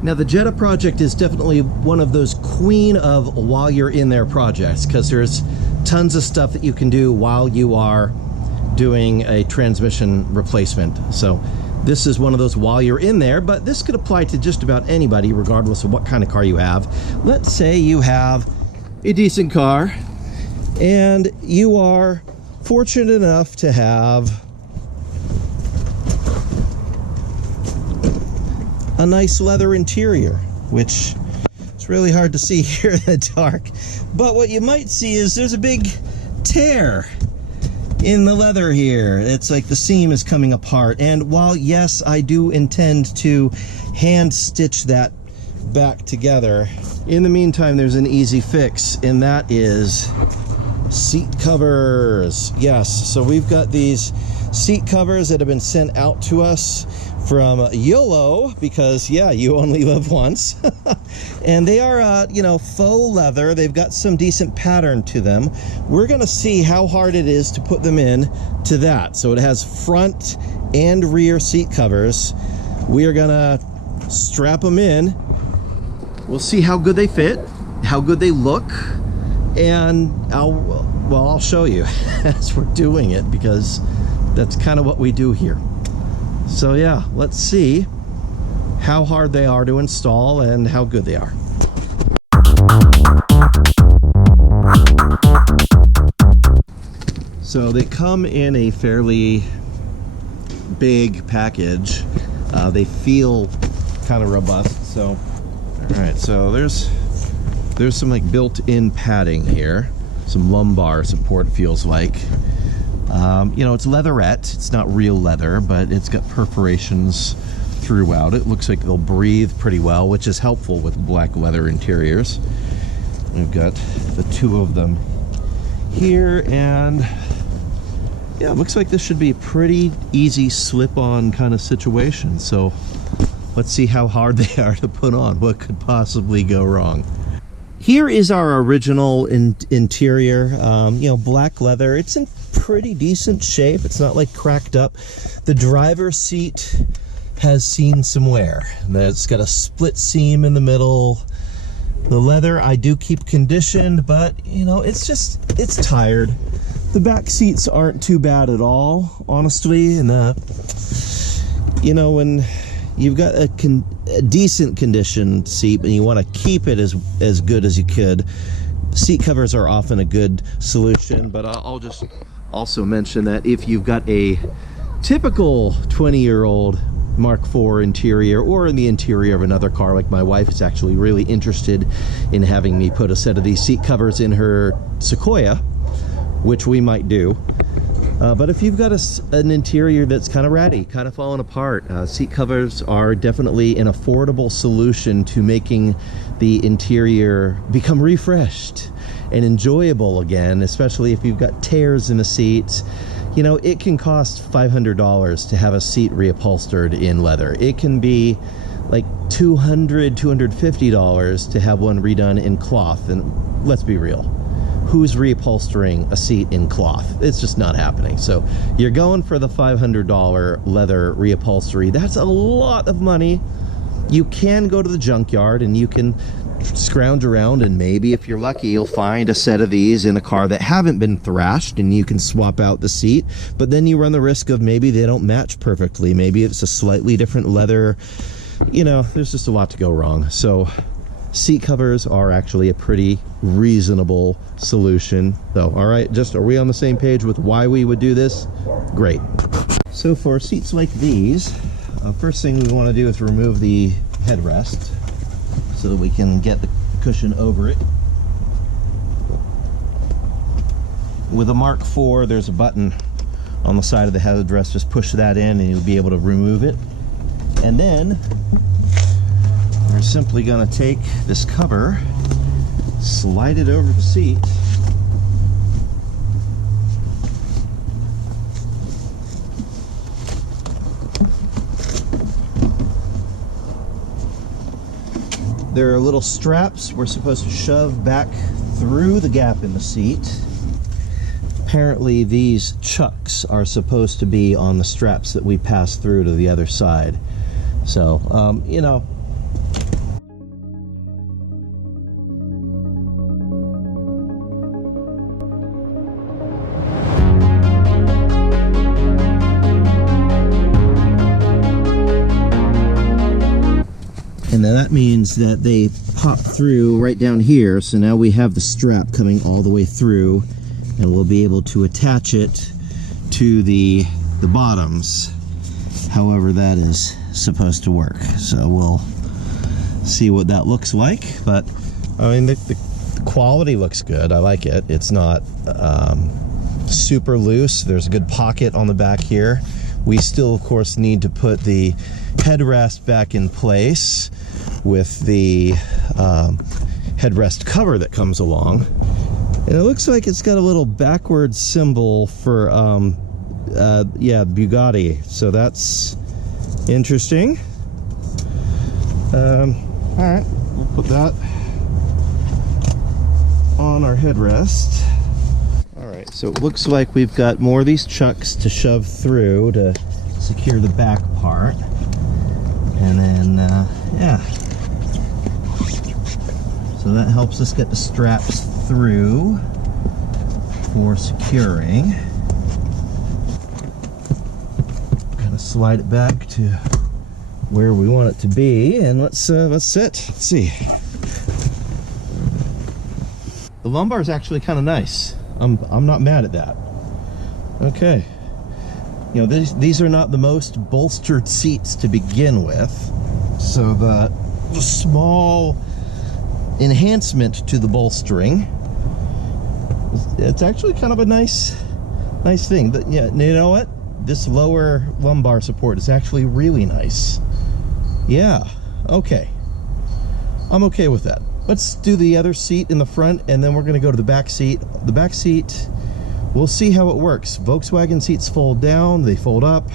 Now the Jetta project is definitely one of those queen of while you're in there projects, because there's tons of stuff that you can do while you are doing a transmission replacement. So this is one of those while you're in there, but this could apply to just about anybody regardless of what kind of car you have. Let's say you have a decent car and you are fortunate enough to have a nice leather interior, which it's really hard to see here in the dark. But what you might see is there's a big tear in the leather here. It's like the seam is coming apart. And while yes, I do intend to hand stitch that back together, in the meantime, there's an easy fix, and that is seat covers. Yes, so we've got these seat covers that have been sent out to us from YOLO, because yeah, you only live once. And they are you know, faux leather. They've got some decent pattern to them. We're gonna see how hard it is to put them in to that. So it has front and rear seat covers. We are gonna strap them in. We'll see how good they fit, how good they look, and I'll show you as we're doing it, because that's kind of what we do here. So yeah, let's see how hard they are to install and how good they are. So they come in a fairly big package. They feel kind of robust. So, all right, so there's some like built-in padding here, some lumbar support, feels like. You know, it's leatherette. It's not real leather, but it's got perforations throughout. It looks like they'll breathe pretty well, which is helpful with black leather interiors. We've got the two of them here, and yeah, it looks like this should be a pretty easy slip-on kind of situation. So let's see how hard they are to put on. What could possibly go wrong? Here is our original interior, you know, black leather. It's in pretty decent shape. It's not like cracked up. The driver's seat has seen some wear. It's got a split seam in the middle. The leather I do keep conditioned, but you know, it's tired. The back seats aren't too bad at all, honestly. And you know, when you've got a decent conditioned seat and you want to keep it as good as you could, seat covers are often a good solution. But I'll just also mention that if you've got a typical 20-year-old Mark IV interior, or in the interior of another car, like my wife is actually really interested in having me put a set of these seat covers in her Sequoia, which we might do. But if you've got an interior that's kind of ratty, kind of falling apart, seat covers are definitely an affordable solution to making the interior become refreshed and enjoyable again, especially if you've got tears in the seats. You know, it can cost $500 to have a seat reupholstered in leather. It can be like $200, $250 to have one redone in cloth. And let's be real, who's reupholstering a seat in cloth? It's just not happening. So you're going for the $500 leather reupholstery. That's a lot of money. You can go to the junkyard and you can scrounge around, and maybe if you're lucky you'll find a set of these in a car that haven't been thrashed, and you can swap out the seat. But then you run the risk of maybe they don't match perfectly. Maybe it's a slightly different leather. You know, there's just a lot to go wrong. So seat covers are actually a pretty reasonable solution. So, all right, just are we on the same page with why we would do this? Great. So for seats like these, first thing we want to do is remove the headrest so that we can get the cushion over it. With a Mark IV, there's a button on the side of the headrest. Just push that in and you'll be able to remove it. And then we're simply going to take this cover, slide it over the seat, there are little straps we're supposed to shove back through the gap in the seat. Apparently these chucks are supposed to be on the straps that we pass through to the other side. So, you know, And then that means that they pop through right down here. So now we have the strap coming all the way through, and we'll be able to attach it to the bottoms, however that is supposed to work. So we'll see what that looks like. But I mean, the quality looks good. I like it. It's not super loose. There's a good pocket on the back here. We still, of course, need to put the headrest back in place with the headrest cover that comes along. And it looks like it's got a little backwards symbol for, yeah, Bugatti. So that's interesting. All right, we'll put that on our headrest. All right, so it looks like we've got more of these chunks to shove through to secure the back part. And then, yeah. So that helps us get the straps through for securing. Kind of slide it back to where we want it to be, and let's sit. Let's see. The lumbar is actually kind of nice. I'm not mad at that. Okay. You know, these are not the most bolstered seats to begin with, so the small enhancement to the bolstering, it's actually kind of a nice thing. But yeah, you know what? This lower lumbar support is actually really nice. Yeah, okay. I'm okay with that. Let's do the other seat in the front, and then we're going to go to the back seat. The back seat, we'll see how it works. Volkswagen seats fold down, they fold up.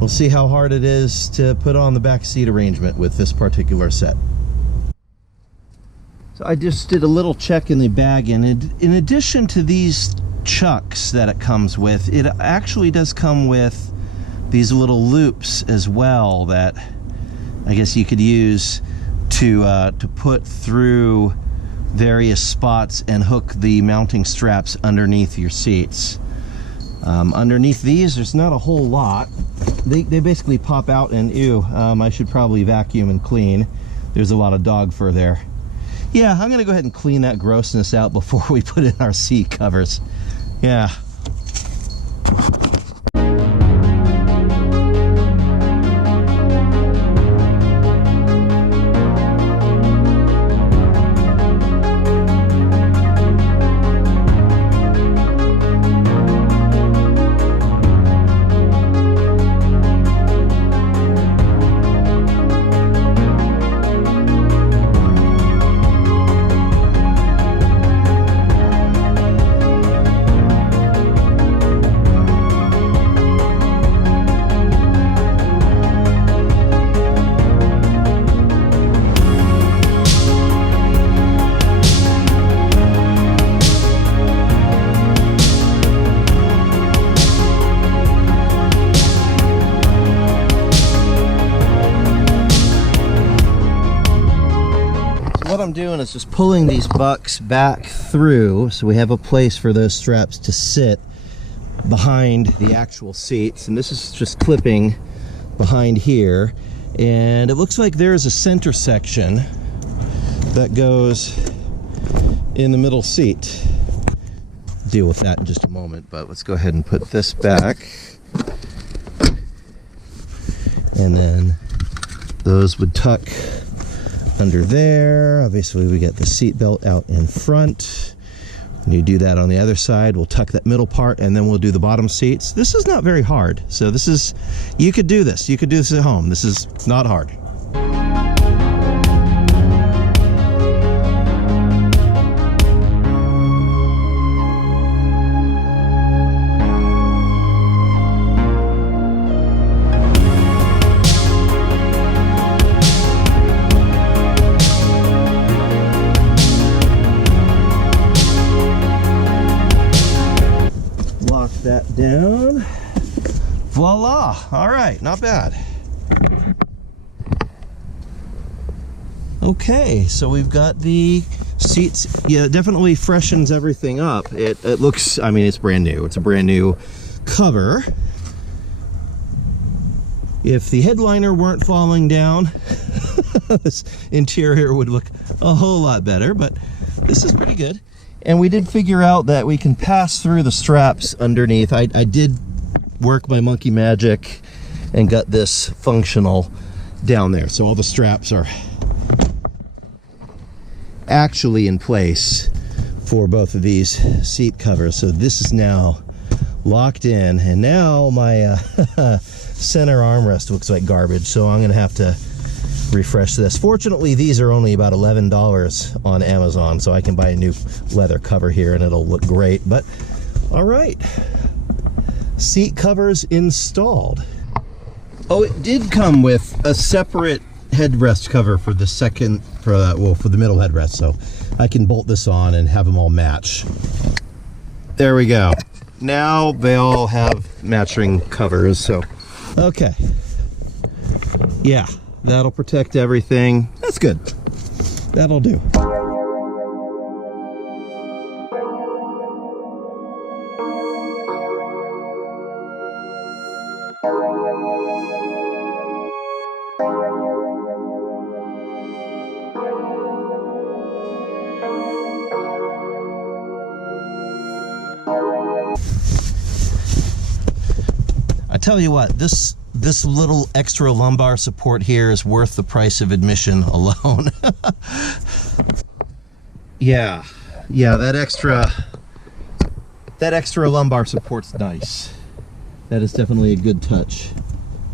We'll see how hard it is to put on the back seat arrangement with this particular set. So I just did a little check in the bag, and in addition to these chucks that it comes with, it actually does come with these little loops as well that I guess you could use to put through various spots and hook the mounting straps underneath your seats. Underneath these, there's not a whole lot. They basically pop out, and ew, I should probably vacuum and clean. There's a lot of dog fur there. Yeah, I'm gonna go ahead and clean that grossness out before we put in our seat covers. Yeah. What I'm doing is just pulling these bucks back through so we have a place for those straps to sit behind the actual seats, and this is just clipping behind here, and it looks like there's a center section that goes in the middle seat. Deal with that in just a moment, but let's go ahead and put this back, and then those would tuck under there. Obviously we get the seat belt out in front. When you do that on the other side, we'll tuck that middle part, and then we'll do the bottom seats. This is not very hard. So this is, you could do this. You could do this at home. This is not hard. That down. Voila. All right, not bad. Okay, so we've got the seats. Yeah, it definitely freshens everything up. It looks, I mean, it's brand new. It's a brand new cover. If the headliner weren't falling down, this interior would look a whole lot better, but this is pretty good. And we did figure out that we can pass through the straps underneath. I did work my monkey magic and got this functional down there. So all the straps are actually in place for both of these seat covers. So this is now locked in, and now my center armrest looks like garbage, so I'm gonna have to refresh this. Fortunately, these are only about $11 on Amazon, so I can buy a new leather cover here and it'll look great. But all right, seat covers installed. Oh, it did come with a separate headrest cover for the second, for the middle headrest, so I can bolt this on and have them all match. There we go. Now they all have matching covers, so okay. Yeah, that'll protect everything. That's good. That'll do. I tell you what, this little extra lumbar support here is worth the price of admission alone. yeah, that extra lumbar support's nice. That is definitely a good touch.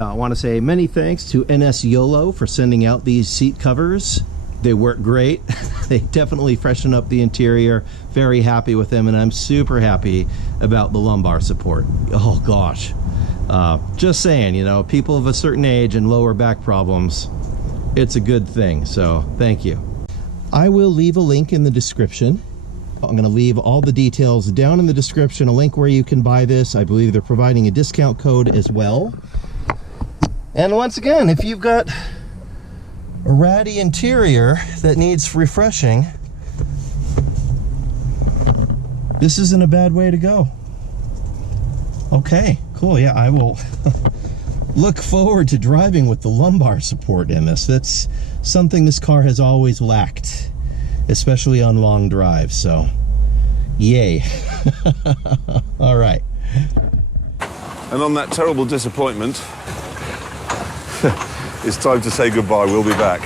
I want to say many thanks to NS YOLO for sending out these seat covers. They work great. They definitely freshen up the interior. Very happy with them, and I'm super happy about the lumbar support. Oh gosh. Just saying, you know, people of a certain age and lower back problems, it's a good thing, so thank you. I will leave a link in the description. I'm going to leave all the details down in the description, a link where you can buy this. I believe they're providing a discount code as well. And once again, if you've got a ratty interior that needs refreshing, this isn't a bad way to go. Okay, cool. Yeah, I will look forward to driving with the lumbar support in this. That's something this car has always lacked, especially on long drives, so yay. All right. And on that terrible disappointment, it's time to say goodbye. We'll be back.